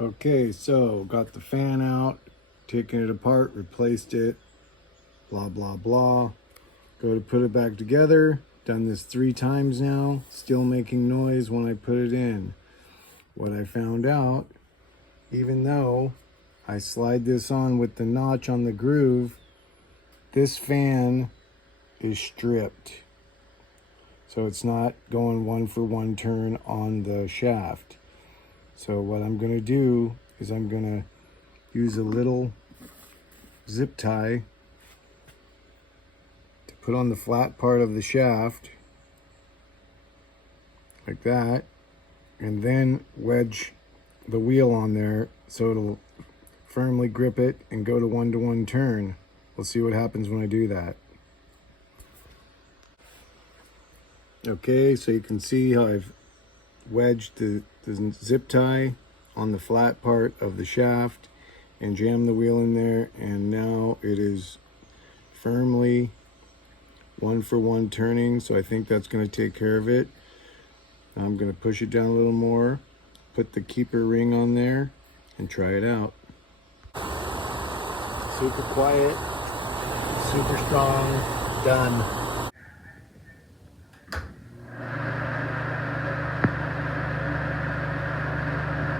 Okay, so got the fan out, taken it apart, replaced it, blah, blah, blah. Go to put it back together. Done this 3 times now, still making noise when I put it in. What I found out, even though I slide this on with the notch on the groove, this fan is stripped. So it's not going 1-for-1 turn on the shaft. So what I'm gonna do is I'm gonna use a little zip tie to put on the flat part of the shaft, like that, and then wedge the wheel on there so it'll firmly grip it and go to 1-to-1 turn. We'll see what happens when I do that. Okay, so you can see how I've wedged the zip tie on the flat part of the shaft and jammed the wheel in there, and now it is firmly 1-for-1 turning, so I think that's going to take care of it. I'm going to push it down a little more, put the keeper ring on there, and try it out. Super quiet, super strong, done.